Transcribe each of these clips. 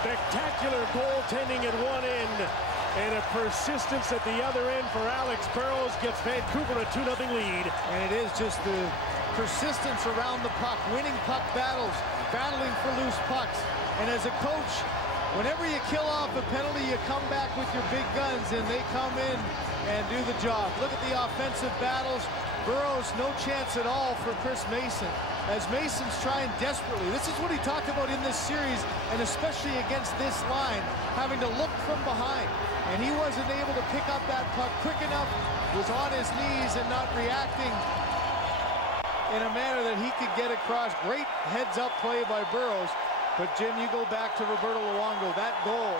Spectacular goaltending at one end, and a persistence at the other end for Alex Burrows gets Vancouver a 2-0 lead. And it is just the persistence around the puck, winning puck battles, battling for loose pucks. And as a coach, whenever you kill off a penalty, you come back with your big guns, and they come in and do the job. Look at the offensive battles. Burrows, no chance at all for Chris Mason, as Mason's trying desperately. This is what he talked about in this series, and especially against this line, having to look from behind. And he wasn't able to pick up that puck quick enough, was on his knees and not reacting in a manner that he could get across. Great heads-up play by Burrows. But Jim, you go back to Roberto Luongo. That goal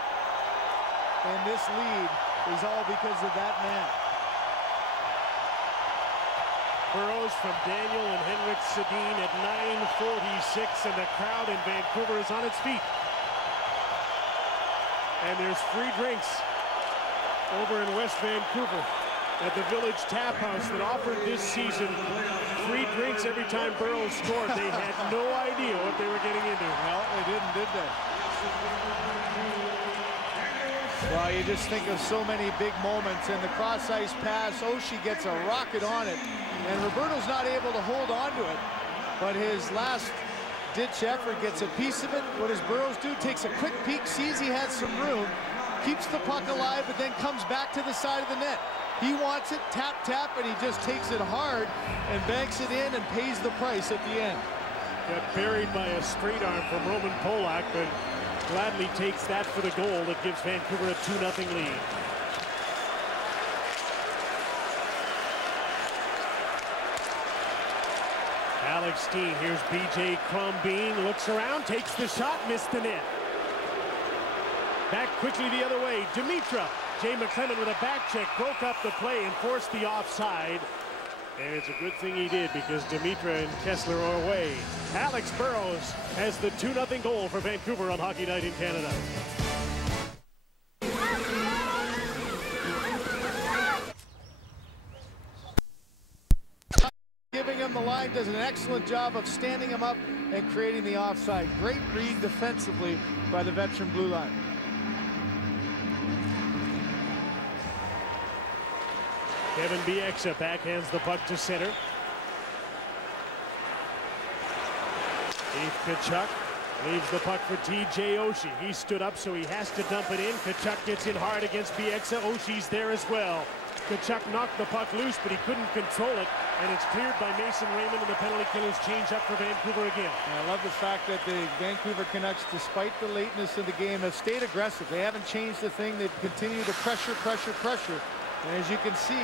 and this lead is all because of that man. Burrows from Daniel and Henrik Sedin at 9:46, and the crowd in Vancouver is on its feet. And there's free drinks over in West Vancouver at the Village Tap House that offered this season free drinks every time Burrows scored. They had no idea what they were getting into. Well, they didn't, did they? Well, you just think of so many big moments, and the cross-ice pass, Oshie gets a rocket on it, and Roberto's not able to hold on to it, but his last-ditch effort gets a piece of it. What does Burrows do? Takes a quick peek, sees he has some room, keeps the puck alive, but then comes back to the side of the net. He wants it, tap, tap, and he just takes it hard and banks it in and pays the price at the end. Got buried by a straight arm from Roman Polak, but gladly takes that for the goal that gives Vancouver a 2-0 lead. Alex Steen, here's B.J. Crombeen, looks around, takes the shot, missed the net. Back quickly the other way, Dimitra. Jay McClellan with a back check, broke up the play and forced the offside. And it's a good thing he did, because Dimitra and Kessler are away. Alex Burrows has the 2-0 goal for Vancouver on Hockey Night in Canada. Giving him the line, does an excellent job of standing him up and creating the offside. Great read defensively by the veteran blue line. Kevin Bieksa backhands the puck to center. Keith Tkachuk leaves the puck for T.J. Oshie. He stood up, so he has to dump it in. Tkachuk gets in hard against Bieksa. Oshie's there as well. Tkachuk knocked the puck loose, but he couldn't control it, and it's cleared by Mason Raymond, and the penalty killers change up for Vancouver again. And I love the fact that the Vancouver Canucks, despite the lateness of the game, have stayed aggressive. They haven't changed the thing. They've continued to pressure. And as you can see,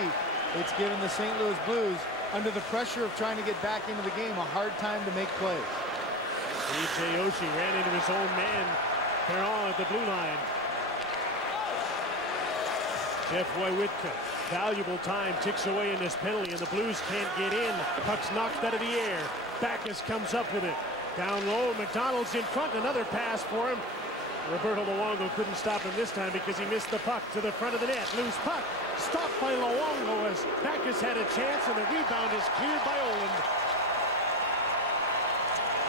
it's given the St. Louis Blues, under the pressure of trying to get back into the game, a hard time to make plays. T.J. Oshie ran into his own man, Perron at the blue line. Jeff Wojciechowski, valuable time, ticks away in this penalty, and the Blues can't get in. The puck's knocked out of the air. Backus comes up with it. Down low, McDonald's in front, another pass for him. Roberto Luongo couldn't stop him this time because he missed the puck to the front of the net. Loose puck, stopped by Luongo as Backus had a chance, and the rebound is cleared by Oland.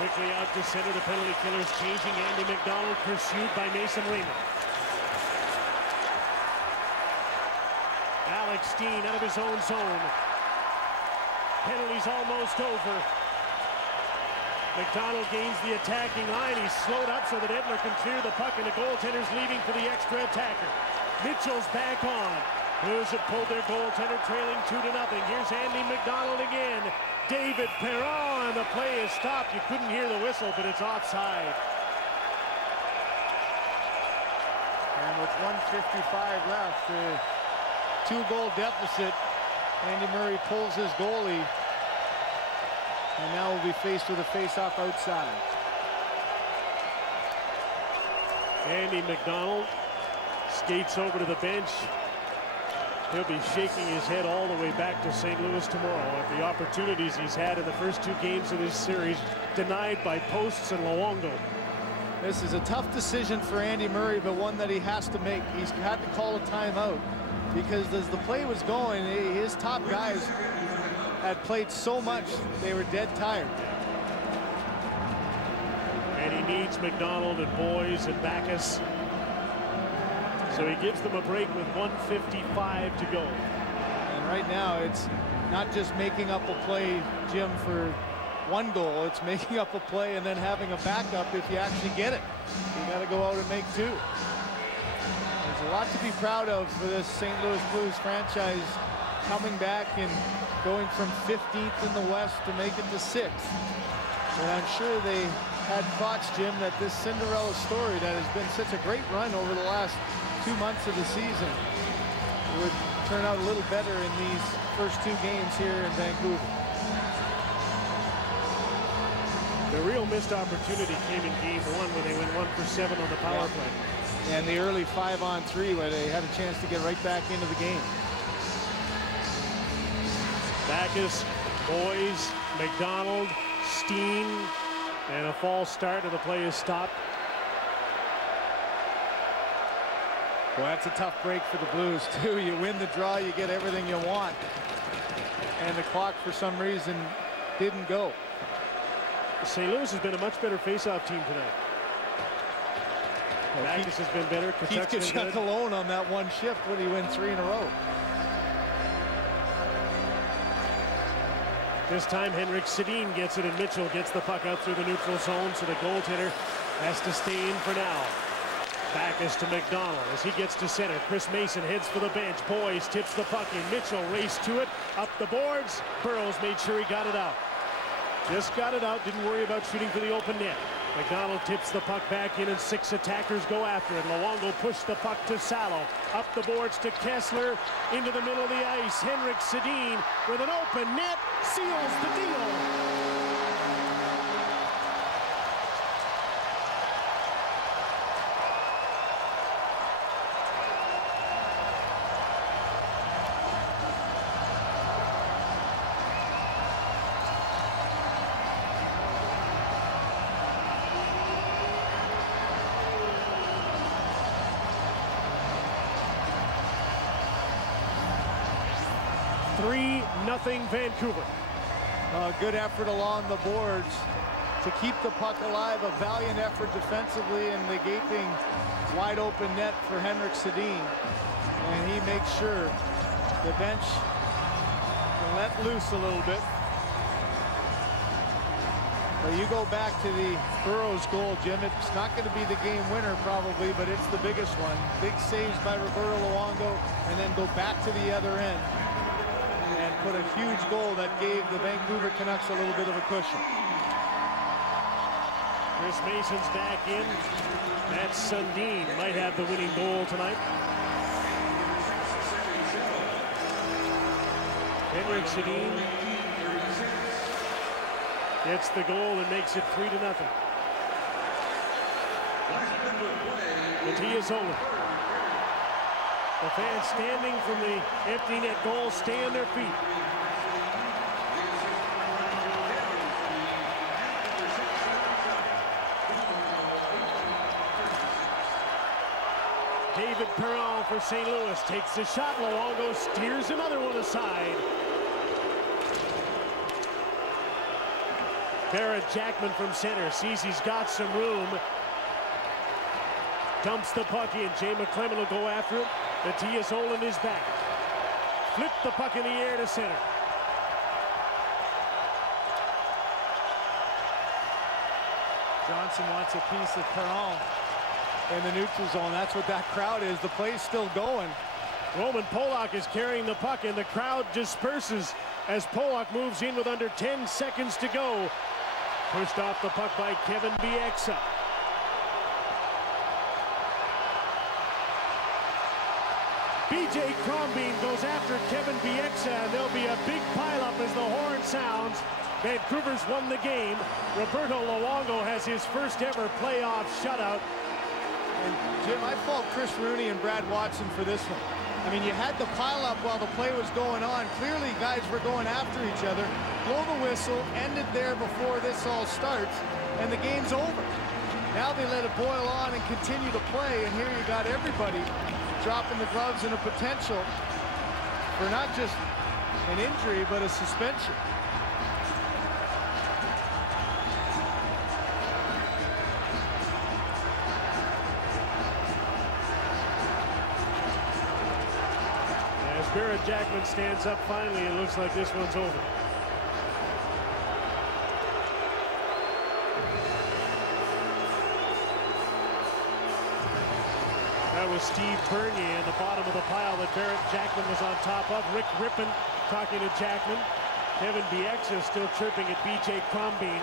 Quickly out to center, the penalty killers changing. Andy McDonald pursued by Mason Raymond. Alex Steen out of his own zone. Penalty's almost over. McDonald gains the attacking line. He's slowed up so that Edler can clear the puck, and the goaltender's leaving for the extra attacker. Mitchell's back on. Blues have pulled their goaltender, trailing 2-0. Here's Andy McDonald again. David Perron, and the play is stopped. You couldn't hear the whistle, but it's offside. And with 1:55 left, the two-goal deficit, Andy Murray pulls his goalie, and now we'll be faced with a face-off outside. Andy McDonald skates over to the bench. He'll be shaking his head all the way back to St. Louis tomorrow at the opportunities he's had in the first two games of this series, denied by Posts and Luongo. This is a tough decision for Andy Murray, but one that he has to make. He's had to call a timeout because as the play was going, his top guys had played so much, they were dead tired. And he needs McDonald and Boys and Backes. So he gives them a break with 1:55 to go. And right now it's not just making up a play, Jim, for one goal. It's making up a play and then having a backup if you actually get it. You got to go out and make two. There's a lot to be proud of for this St. Louis Blues franchise, coming back and going from 15th in the West to make it to 6th. And I'm sure they had thoughts, Jim, that this Cinderella story that has been such a great run over the last 2 months of the season would turn out a little better in these first 2 games here in Vancouver. The real missed opportunity came in game 1 when they went 1 for 7 on the power play. And the early 5-on-3 where they had a chance to get right back into the game. Backes, Boys, McDonald, Steen, and a false start, and the play is stopped. Well, that's a tough break for the Blues, too. You win the draw, you get everything you want. And the clock, for some reason, didn't go. St. Louis has been a much better face-off team tonight. Backes has been better. Keith Tkachuk alone on that one shift when he win 3 in a row. This time Henrik Sedin gets it, and Mitchell gets the puck out through the neutral zone, so the goaltender has to stay in for now. Backes to McDonald as he gets to center. Chris Mason heads for the bench. Boys tips the puck in. Mitchell raced to it. Up the boards. Burrows made sure he got it out. Just got it out. Didn't worry about shooting for the open net. McDonald tips the puck back in, and 6 attackers go after it. Luongo pushed the puck to Salo. Up the boards to Kessler. Into the middle of the ice. Henrik Sedin with an open net. Seals the deal. Nothing Vancouver. Good effort along the boards to keep the puck alive. A valiant effort defensively in the gaping wide open net for Henrik Sedin. And he makes sure the bench can let loose a little bit. But you go back to the Burrows goal, Jim. It's not going to be the game winner probably, but it's the biggest one. Big saves by Roberto Luongo, and then go back to the other end and put a huge goal that gave the Vancouver Canucks a little bit of a cushion. Chris Mason's back in. Matt Sundin might have the winning goal tonight. Henrik Sedin gets the goal and makes it 3-0. Matthias Ohlund. The fans standing from the empty net goal stay on their feet. David Perron for St. Louis takes the shot. Luongo steers another one aside. Barrett Jackman from center sees he's got some room. Dumps the puck in. Jay McClement will go after it. Matthias Ohlund is back. Flip the puck in the air to center. Johnson wants a piece of Perron in the neutral zone. That's what that crowd is. The play's still going. Roman Polak is carrying the puck, and the crowd disperses as Polak moves in with under 10 seconds to go. Pushed off the puck by Kevin Bieksa. B.J. Crombeen goes after Kevin Bieksa, and there'll be a big pileup as the horn sounds. Vancouver's won the game. Roberto Luongo has his first ever playoff shutout. And Jim, I fault Chris Rooney and Brad Watson for this one. I mean, you had the pileup while the play was going on. Clearly, guys were going after each other. Blow the whistle, ended there before this all starts, and the game's over. Now they let it boil on and continue to play, and here you got everybody dropping the gloves in a potential for not just an injury, but a suspension. Barrett Jackman stands up finally, it looks like this one's over. That was Steve Bernier in the bottom of the pile that Barrett Jackman was on top of. Rick Rippon talking to Jackman. Kevin Bieksa still chirping at B.J. Crombeen.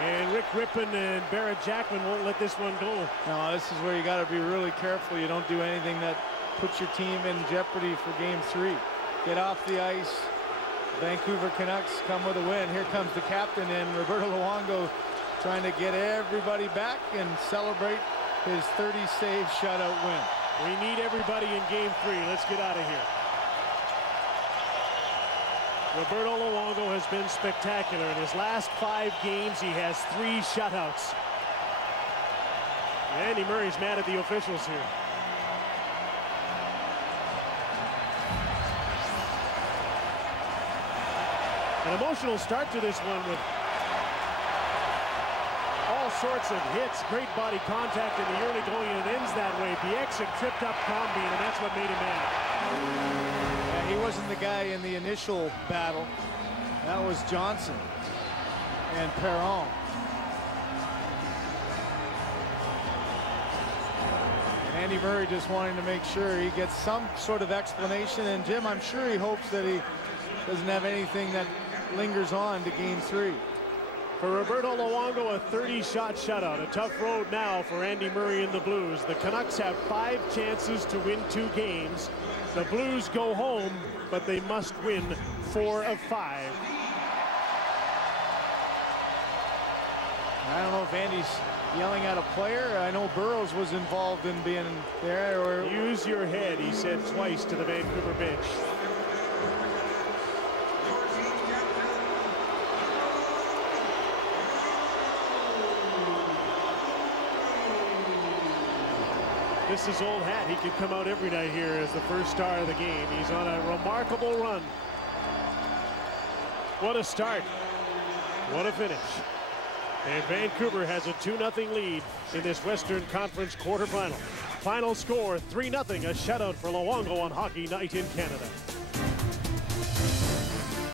And Rick Rippon and Barrett Jackman won't let this one go. No, this is where you got to be really careful. You don't do anything that puts your team in jeopardy for Game 3. Get off the ice. Vancouver Canucks come with a win. Here comes the captain and Roberto Luongo trying to get everybody back and celebrate his 30-save shutout win. We need everybody in Game 3. Let's get out of here. Roberto Luongo has been spectacular. In his last 5 games, he has 3 shutouts. Andy Murray's mad at the officials here. An emotional start to this one with all sorts of hits, great body contact in the early going, and it ends that way. Bieksa tripped up Crombeen, and that's what made him mad. He wasn't the guy in the initial battle. That was Johnson and Perron. And Andy Murray just wanting to make sure he gets some sort of explanation. And Jim, I'm sure he hopes that he doesn't have anything that lingers on to Game 3. For Roberto Luongo, a 30-shot shutout. A tough road now for Andy Murray and the Blues. The Canucks have 5 chances to win 2 games. The Blues go home, but they must win 4 of 5. I don't know if Andy's yelling at a player. I know Burroughs was involved in being there. Or use your head, he said twice to the Vancouver bench. This is old hat. He could come out every night here as the first star of the game. He's on a remarkable run. What a start. What a finish. And Vancouver has a 2-0 lead in this Western Conference quarterfinal. Final score 3-0, a shutout for Luongo on Hockey Night in Canada.